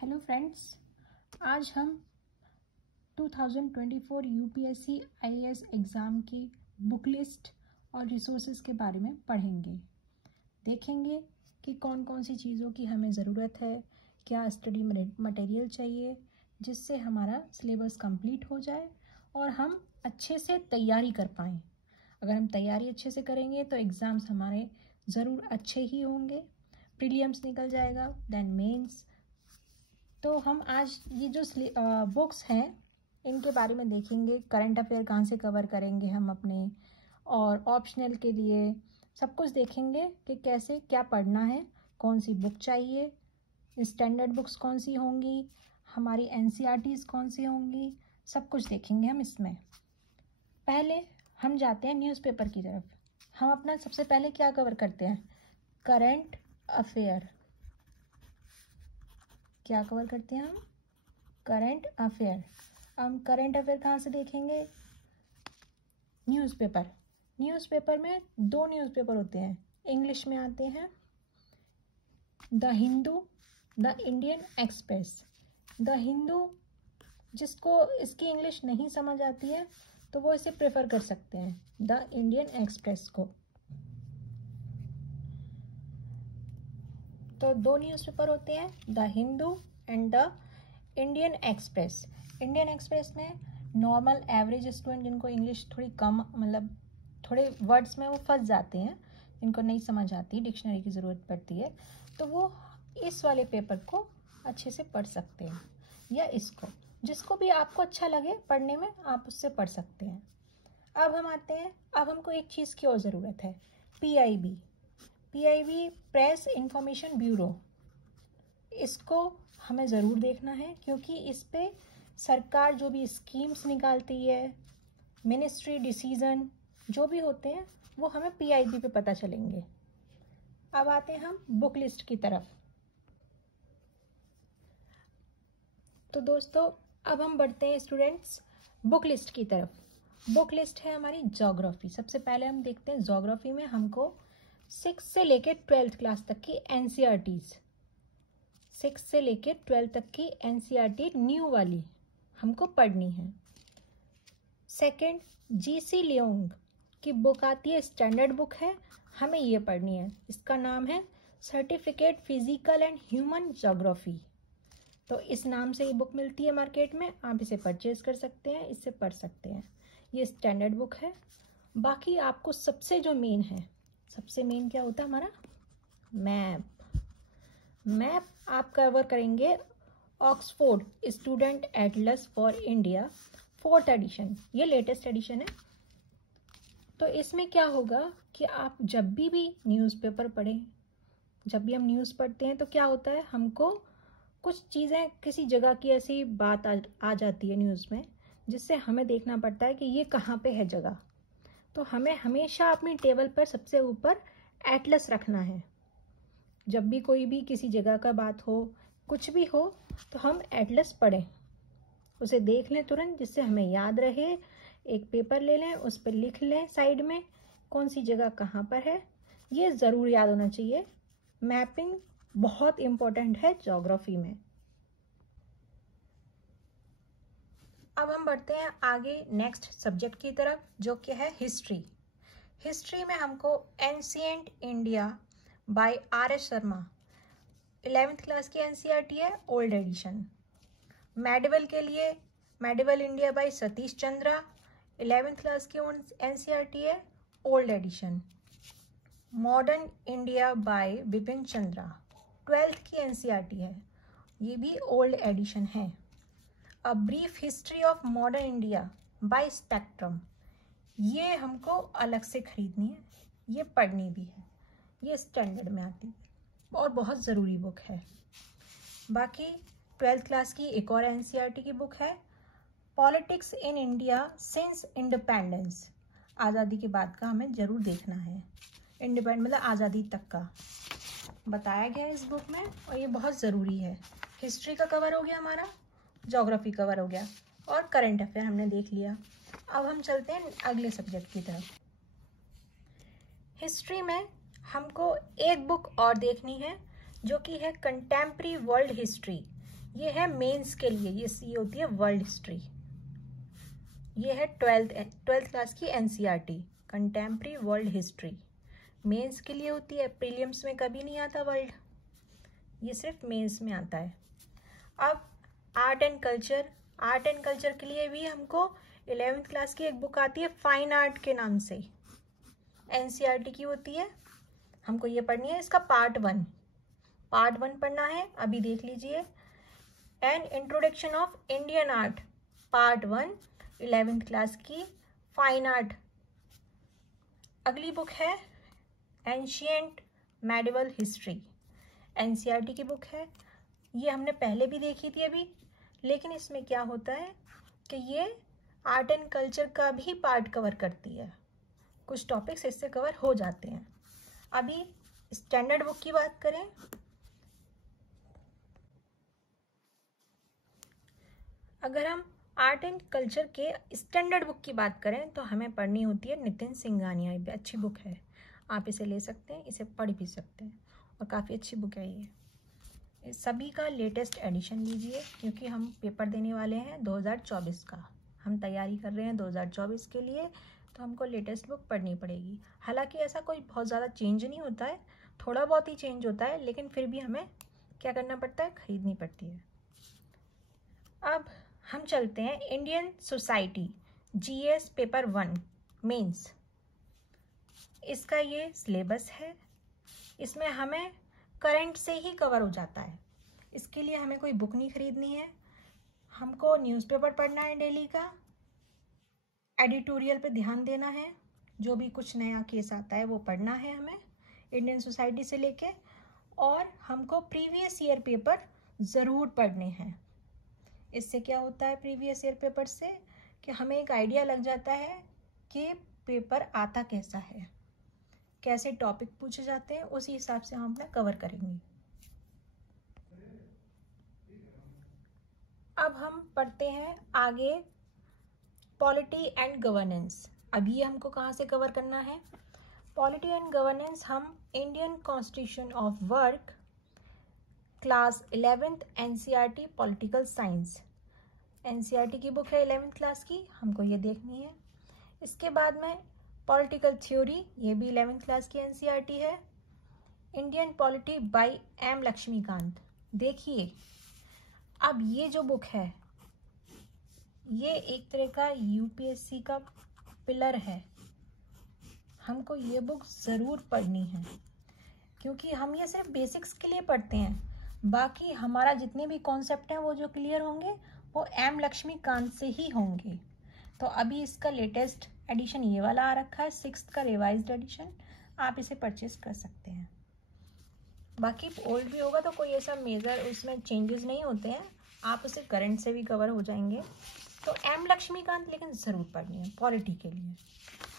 Hello friends, आज हम 2024 UPSC IAS exam की बुक लिस्ट और रिसोर्सेज के बारे में पढ़ेंगे। देखेंगे कि कौन कौन सी चीज़ों की हमें ज़रूरत है, क्या स्टडी मटेरियल चाहिए जिससे हमारा सिलेबस कंप्लीट हो जाए और हम अच्छे से तैयारी कर पाएँ। अगर हम तैयारी अच्छे से करेंगे तो एग्ज़ाम्स हमारे ज़रूर अच्छे ही होंगे। प्रीलिम्स निकल जाएगा, देन मेंस। तो हम आज ये जो बुक्स हैं इनके बारे में देखेंगे। करंट अफेयर कहाँ से कवर करेंगे हम अपने, और ऑप्शनल के लिए सब कुछ देखेंगे कि कैसे क्या पढ़ना है, कौन सी बुक चाहिए, स्टैंडर्ड बुक्स कौन सी होंगी, हमारी एनसीईआरटीज़ कौन सी होंगी, सब कुछ देखेंगे हम इसमें। पहले हम जाते हैं न्यूज़पेपर की तरफ। हम अपना सबसे पहले क्या कवर करते हैं? Current affair. क्या कवर करते हैं हम? Current affair. हम करंट अफेयर कहाँ से देखेंगे? न्यूज़पेपर। न्यूज़पेपर में दो न्यूज़पेपर होते हैं, इंग्लिश में आते हैं the Hindu, the Indian express. The Hindu, जिसको इसकी इंग्लिश नहीं समझ आती है तो वो इसे प्रेफर कर सकते हैं, द इंडियन एक्सप्रेस को। तो दो न्यूज़पेपर होते हैं, the Hindu and the Indian express. Indian express में नॉर्मल एवरेज स्टूडेंट जिनको इंग्लिश थोड़ी कम, मतलब थोड़े वर्ड्स में वो फंस जाते हैं, जिनको नहीं समझ आती, डिक्शनरी की ज़रूरत पड़ती है, तो वो इस वाले पेपर को अच्छे से पढ़ सकते हैं, या इसको, जिसको भी आपको अच्छा लगे पढ़ने में आप उससे पढ़ सकते हैं। अब हम आते हैं, अब हमको एक चीज़ की और ज़रूरत है, PIB। PIB press information bureau. इसको हमें ज़रूर देखना है क्योंकि इस पे सरकार जो भी स्कीम्स निकालती है, मिनिस्ट्री डिसीजन जो भी होते हैं वो हमें PIB पे पता चलेंगे। अब आते हैं हम बुक लिस्ट की तरफ। तो दोस्तों अब हम बढ़ते हैं स्टूडेंट्स बुक लिस्ट की तरफ। बुक लिस्ट है हमारी ज्योग्राफी। सबसे पहले हम देखते हैं ज्योग्राफी में हमको 6 से लेकर 12th क्लास तक की एनसीईआरटीज़, 6 से लेकर 12 तक की एनसीईआरटी न्यू वाली हमको पढ़नी है। सेकंड, GC लियोंग की बुक आती है, स्टैंडर्ड बुक है, हमें ये पढ़नी है। इसका नाम है certificate physical and human geography. तो इस नाम से ये बुक मिलती है मार्केट में, आप इसे परचेज कर सकते हैं, इससे पढ़ सकते हैं। ये स्टैंडर्ड बुक है। बाकी आपको सबसे जो मेन है, सबसे मेन क्या होता है हमारा? मैप आप कवर करेंगे Oxford student atlas for India 4th edition, ये लेटेस्ट एडिशन है। तो इसमें क्या होगा कि आप जब भी न्यूज़पेपर पढ़ें, जब भी हम न्यूज़ पढ़ते हैं तो क्या होता है, हमको कुछ चीज़ें, किसी जगह की ऐसी बात आ जाती है न्यूज़ में जिससे हमें देखना पड़ता है कि ये कहाँ पे है जगह। तो हमें हमेशा अपनी टेबल पर सबसे ऊपर एटलस रखना है। जब भी कोई भी किसी जगह का बात हो, कुछ भी हो, तो हम एटलस पढ़ें, उसे देख लें तुरंत, जिससे हमें याद रहे। एक पेपर ले लें, उस पर लिख लें साइड में कौन सी जगह कहाँ पर है, ये ज़रूर याद होना चाहिए। मैपिंग बहुत इम्पोर्टेंट है ज्योग्राफी में। अब हम बढ़ते हैं आगे नेक्स्ट सब्जेक्ट की तरफ, जो कि है हिस्ट्री। हिस्ट्री में हमको ancient India by RS Sharma, 11th class की एनसीईआरटी है, ओल्ड एडिशन। मेडिवल के लिए medieval India by Satish Chandra, 11th class की एनसीईआरटी है, old edition. Modern India by Bipin Chandra, 12th की एनसीईआरटी है, ये भी ओल्ड एडिशन है। A brief history of modern India by Spectrum, ये हमको अलग से खरीदनी है, ये पढ़नी भी है, ये स्टैंडर्ड में आती है और बहुत ज़रूरी बुक है। बाकी 12th क्लास की एक और एनसीईआरटी की बुक है, politics in India since independence, आज़ादी के बाद का हमें ज़रूर देखना है। इंडिपेंडेंट मतलब आज़ादी तक का बताया गया है इस बुक में, और ये बहुत ज़रूरी है। हिस्ट्री का कवर हो गया हमारा, ज्योग्राफी कवर हो गया, और करंट अफेयर हमने देख लिया। अब हम चलते हैं अगले सब्जेक्ट की तरफ। हिस्ट्री में हमको एक बुक और देखनी है, जो कि है कंटेम्प्रेरी वर्ल्ड हिस्ट्री। ये है मेंस के लिए, ये होती है वर्ल्ड हिस्ट्री। ये है ट्वेल्थ क्लास की NCERT, contemporary world history. Mains के लिए होती है, प्रीलिम्स में कभी नहीं आता वर्ल्ड, ये सिर्फ मेंस में आता है। अब आर्ट एंड कल्चर के लिए भी हमको 11th क्लास की एक बुक आती है फाइन आर्ट के नाम से, एनसीईआरटी की होती है, हमको ये पढ़नी है। इसका पार्ट वन पढ़ना है, अभी देख लीजिए। An introduction of Indian art part 1 11th class की फाइन आर्ट। अगली बुक है एंशिएंट मेडिवल हिस्ट्री, एनसीईआरटी की बुक है। ये हमने पहले भी देखी थी अभी, लेकिन इसमें क्या होता है कि ये आर्ट एंड कल्चर का भी पार्ट कवर करती है, कुछ टॉपिक्स इससे कवर हो जाते हैं। अभी स्टैंडर्ड बुक की बात करें, अगर हम आर्ट एंड कल्चर के स्टैंडर्ड बुक की बात करें तो हमें पढ़नी होती है नितिन सिंघानिया। ये अच्छी बुक है, आप इसे ले सकते हैं, इसे पढ़ भी सकते हैं और काफ़ी अच्छी बुक है ये। सभी का लेटेस्ट एडिशन लीजिए, क्योंकि हम पेपर देने वाले हैं 2024 का, हम तैयारी कर रहे हैं 2024 के लिए, तो हमको लेटेस्ट बुक पढ़नी पड़ेगी। हालांकि ऐसा कोई बहुत ज़्यादा चेंज नहीं होता है, थोड़ा बहुत ही चेंज होता है, लेकिन फिर भी हमें क्या करना पड़ता है, खरीदनी पड़ती है। अब हम चलते हैं Indian society GS paper 1 mains. इसका ये सिलेबस है, इसमें हमें करंट से ही कवर हो जाता है। इसके लिए हमें कोई बुक नहीं खरीदनी है, हमको न्यूज़पेपर पढ़ना है डेली का, एडिटोरियल पे ध्यान देना है, जो भी कुछ नया केस आता है वो पढ़ना है हमें इंडियन सोसाइटी से लेके, और हमको प्रीवियस ईयर पेपर ज़रूर पढ़ने हैं। इससे क्या होता है प्रीवियस ईयर पेपर से, कि हमें एक आइडिया लग जाता है कि पेपर आता कैसा है, कैसे टॉपिक पूछे जाते हैं, उसी हिसाब से हम अपना कवर करेंगे। अब हम पढ़ते हैं आगे पॉलिटी एंड गवर्नेंस। अभी ये हमको कहाँ से कवर करना है, पॉलिटी एंड गवर्नेंस हम Indian constitution of work class 11th NCERT political science, NCERT की बुक है 11th क्लास की, हमको ये देखनी है। इसके बाद में पॉलिटिकल थ्योरी, ये भी 11th क्लास की एनसीईआरटी है। Indian polity by M Laxmikanth. देखिए अब ये जो बुक है ये एक तरह का यूपीएससी का पिलर है, हमको ये बुक ज़रूर पढ़नी है, क्योंकि हम ये सिर्फ बेसिक्स के लिए पढ़ते हैं, बाकी हमारा जितने भी कॉन्सेप्ट हैं वो जो क्लियर होंगे वो एम लक्ष्मीकांत से ही होंगे। तो अभी इसका लेटेस्ट एडिशन ये वाला आ रखा है, 6th का रिवाइज्ड एडिशन, आप इसे परचेज कर सकते हैं। बाकी ओल्ड भी होगा तो कोई ऐसा मेजर उसमें चेंजेस नहीं होते हैं, आप उसे करंट से भी कवर हो जाएंगे। तो एम लक्ष्मीकांत लेकिन ज़रूर पढ़नी है पॉलिटी के लिए।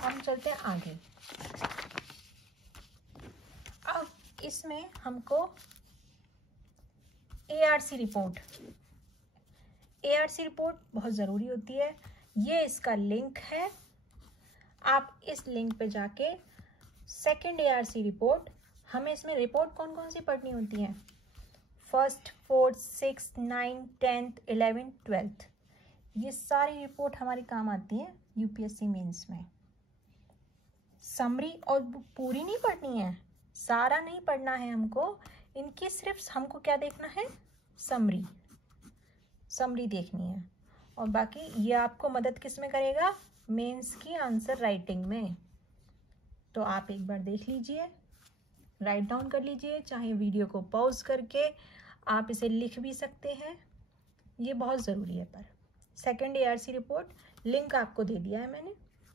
हम चलते हैं आगे। अब इसमें हमको एआरसी रिपोर्ट बहुत ज़रूरी होती है, ये इसका लिंक है, आप इस लिंक पे जाके सेकंड एआरसी रिपोर्ट, हमें इसमें रिपोर्ट कौन कौन सी पढ़नी होती है, 1st 4th 6th 9th 10th 11th 12th, ये सारी रिपोर्ट हमारी काम आती है यूपीएससी मेंस में। समरी और पूरी नहीं पढ़नी है, सारा नहीं पढ़ना है हमको, इनकी सिर्फ हमको क्या देखना है, समरी देखनी है, और बाकी ये आपको मदद किस में करेगा, मेंस की आंसर राइटिंग में। तो आप एक बार देख लीजिए, राइट डाउन कर लीजिए, चाहे वीडियो को पॉज करके आप इसे लिख भी सकते हैं, ये बहुत ज़रूरी है। पर सेकंड एआरसी रिपोर्ट लिंक आपको दे दिया है मैंने,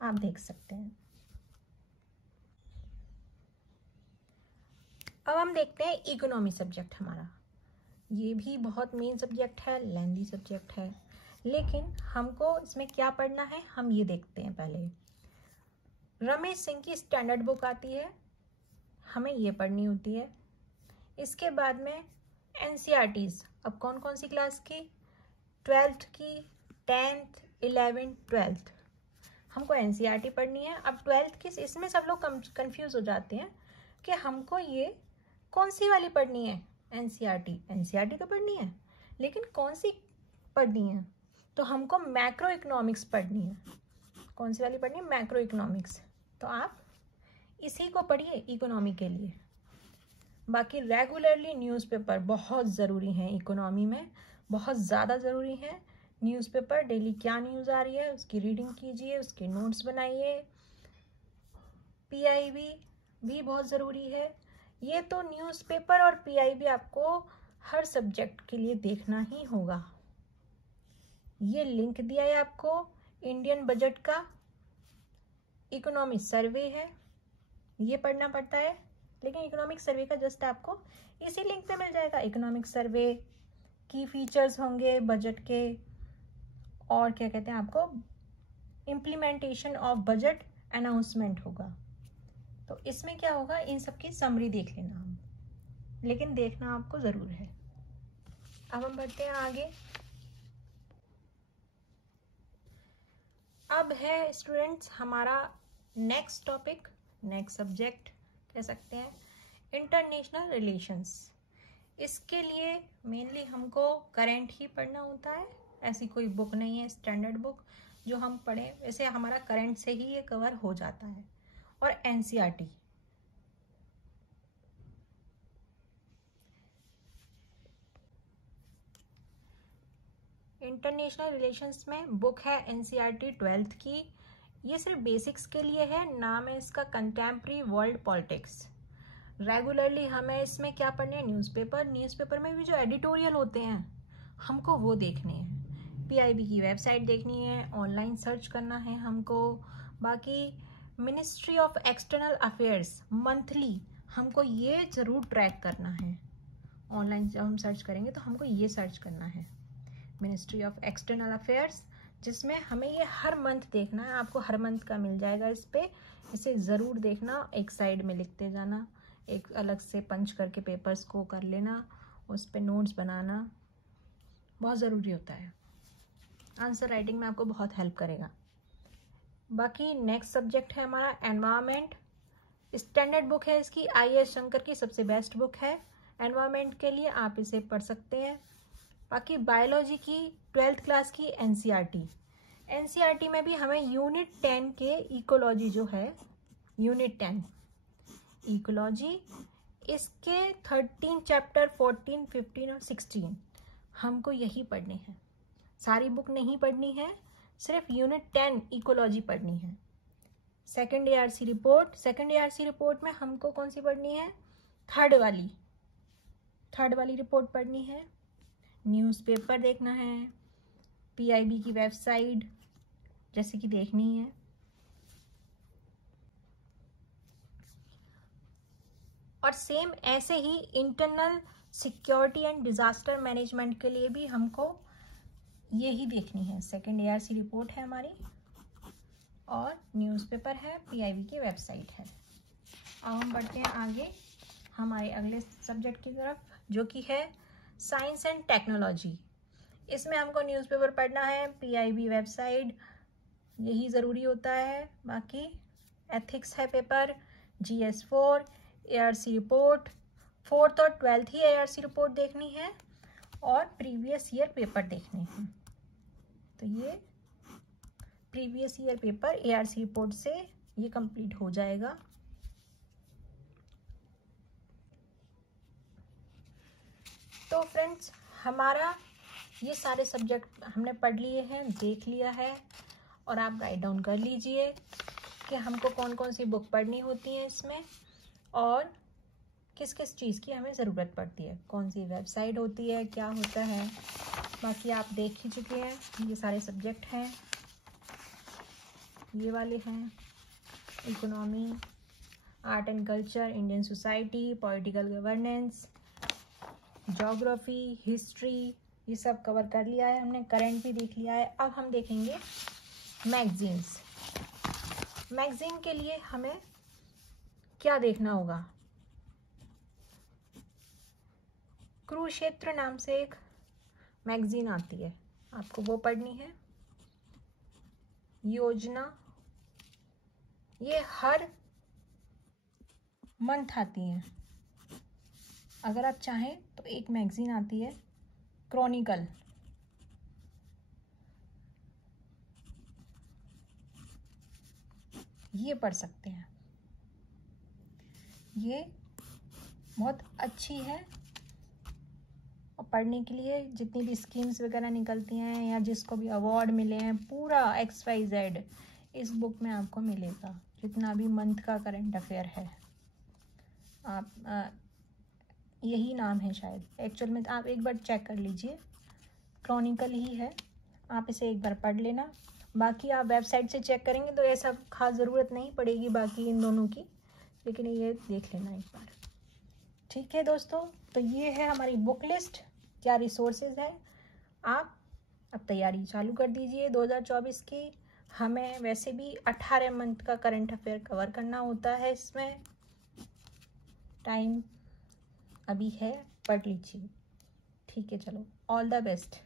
आप देख सकते हैं। अब हम देखते हैं इकोनॉमी सब्जेक्ट हमारा, ये भी बहुत मेन सब्जेक्ट है, लेंथी सब्जेक्ट है, लेकिन हमको इसमें क्या पढ़ना है हम ये देखते हैं। पहले रमेश सिंह की स्टैंडर्ड बुक आती है, हमें ये पढ़नी होती है। इसके बाद में एनसीईआरटीज़, अब कौन कौन सी क्लास की, 12th की, 10th 11th 12th, हमको एनसीईआरटी पढ़नी है। अब 12th की, इसमें सब लोग कंफ्यूज हो जाते हैं कि हमको ये कौन सी वाली पढ़नी है, एनसीईआरटी तो पढ़नी है, लेकिन कौन सी पढ़नी है? तो हमको मैक्रो इकोनॉमिक्स पढ़नी है। कौन सी वाली पढ़नी है? Macro economics. तो आप इसी को पढ़िए इकोनॉमी के लिए। बाकी रेगुलरली न्यूज़पेपर बहुत ज़रूरी हैं इकोनॉमी में, बहुत ज़्यादा ज़रूरी है। न्यूज़पेपर डेली क्या न्यूज़ आ रही है उसकी रीडिंग कीजिए, उसके नोट्स बनाइए। पीआईबी भी बहुत ज़रूरी है। ये तो न्यूज़पेपर और पीआईबी आपको हर सब्जेक्ट के लिए देखना ही होगा। ये लिंक दिया है आपको इंडियन बजट का, इकोनॉमिक सर्वे है, ये पढ़ना पड़ता है। लेकिन इकोनॉमिक सर्वे का जस्ट आपको इसी लिंक पे मिल जाएगा। इकोनॉमिक सर्वे की फीचर्स होंगे बजट के, और क्या कहते हैं आपको इम्प्लीमेंटेशन ऑफ बजट अनाउंसमेंट होगा। तो इसमें क्या होगा, इन सब की समरी देख लेना हम, लेकिन देखना आपको ज़रूर है। अब हम बढ़ते हैं आगे। अब है स्टूडेंट्स हमारा नेक्स्ट टॉपिक, नेक्स्ट सब्जेक्ट कह सकते हैं, इंटरनेशनल रिलेशंस। इसके लिए मेनली हमको करंट ही पढ़ना होता है। ऐसी कोई बुक नहीं है स्टैंडर्ड बुक जो हम पढ़ें, वैसे हमारा करंट से ही ये कवर हो जाता है। और एनसीईआरटी, इंटरनेशनल रिलेशंस में बुक है एनसीईआरटी 12th की। ये सिर्फ बेसिक्स के लिए है। नाम है इसका कंटेम्प्रेरी वर्ल्ड पॉलिटिक्स। रेगुलरली हमें इसमें क्या पढ़ने हैं? न्यूज़पेपर। न्यूज़पेपर में भी जो एडिटोरियल होते हैं हमको वो देखने हैं। पीआईबी की वेबसाइट देखनी है, ऑनलाइन सर्च करना है हमको। बाकी ministry of external affairs monthly हमको ये ज़रूर ट्रैक करना है। ऑनलाइन जब हम सर्च करेंगे तो हमको ये सर्च करना है, मिनिस्ट्री ऑफ एक्सटर्नल अफेयर्स, जिसमें हमें ये हर मंथ देखना है। आपको हर मंथ का मिल जाएगा इस पे, इसे ज़रूर देखना। एक साइड में लिखते जाना, एक अलग से पंच करके पेपर्स को कर लेना, उस पे नोट्स बनाना बहुत ज़रूरी होता है। आंसर राइटिंग में आपको बहुत हेल्प करेगा। बाकी नेक्स्ट सब्जेक्ट है हमारा एनवायरनमेंट। स्टैंडर्ड बुक है इसकी, IAS शंकर की सबसे बेस्ट बुक है एनवायरनमेंट के लिए, आप इसे पढ़ सकते हैं। बाकी बायोलॉजी की 12th क्लास की एनसीईआरटी में भी हमें यूनिट 10 के इकोलॉजी जो है, यूनिट 10 इकोलॉजी, इसके 13 चैप्टर 14, 15 और 16 हमको यही पढ़ने हैं। सारी बुक नहीं पढ़नी है, सिर्फ यूनिट 10 इकोलॉजी पढ़नी है। Second ARC report, second ARC report में हमको कौन सी पढ़नी है? थर्ड वाली रिपोर्ट पढ़नी है। न्यूज़पेपर देखना है, पीआईबी की वेबसाइट जैसे कि देखनी है। और सेम ऐसे ही internal security and disaster management के लिए भी हमको यही देखनी है। सेकेंड ARC रिपोर्ट है हमारी, और न्यूज़पेपर है, पीआईबी की वेबसाइट है। अब हम बढ़ते हैं आगे हमारे अगले सब्जेक्ट की तरफ, जो कि है साइंस एंड टेक्नोलॉजी। इसमें हमको न्यूज़पेपर पढ़ना है, पीआईबी वेबसाइट, यही ज़रूरी होता है। बाकी एथिक्स है paper, GS4, ARC report, 4th और 12th ही ARC रिपोर्ट देखनी है, और प्रीवियस ईयर पेपर देखने हैं। तो ये previous year paper ARC report से ये कंप्लीट हो जाएगा। तो फ्रेंड्स हमारा ये सारे सब्जेक्ट हमने पढ़ लिए हैं, देख लिया है, और आप राइट डाउन कर लीजिए कि हमको कौन कौन सी बुक पढ़नी होती है इसमें, और किस किस चीज़ की हमें ज़रूरत पड़ती है, कौन सी वेबसाइट होती है, क्या होता है। बाकी आप देख ही चुके हैं, ये सारे सब्जेक्ट हैं, ये वाले हैं, economy, art and culture, Indian society, political governance, geography, history, ये सब कवर कर लिया है हमने। करंट भी देख लिया है। अब हम देखेंगे मैगजीन्स। मैगजीन के लिए हमें क्या देखना होगा? कुरुक्षेत्र नाम से एक मैगजीन आती है, आपको वो पढ़नी है। योजना, ये हर मंथ आती है। अगर आप चाहें तो एक मैगजीन आती है क्रॉनिकल, ये पढ़ सकते हैं। ये बहुत अच्छी है और पढ़ने के लिए जितनी भी स्कीम्स वगैरह निकलती हैं या जिसको भी अवार्ड मिले हैं, पूरा XYZ इस बुक में आपको मिलेगा, जितना भी मंथ का करंट अफेयर है। आप यही नाम है शायद, एक्चुअल में आप एक बार चेक कर लीजिए, क्रॉनिकल ही है, आप इसे एक बार पढ़ लेना। बाकी आप वेबसाइट से चेक करेंगे तो ऐसा खास ज़रूरत नहीं पड़ेगी बाकी इन दोनों की, लेकिन ये देख लेना एक बार। ठीक है दोस्तों, तो ये है हमारी बुक लिस्ट, क्या रिसोर्सेज है। आप अब तैयारी चालू कर दीजिए 2024 की। हमें वैसे भी 18 मंथ का करंट अफेयर कवर करना होता है, इसमें टाइम अभी है, पढ़ लीजिए। ठीक है, चलो, ऑल द बेस्ट।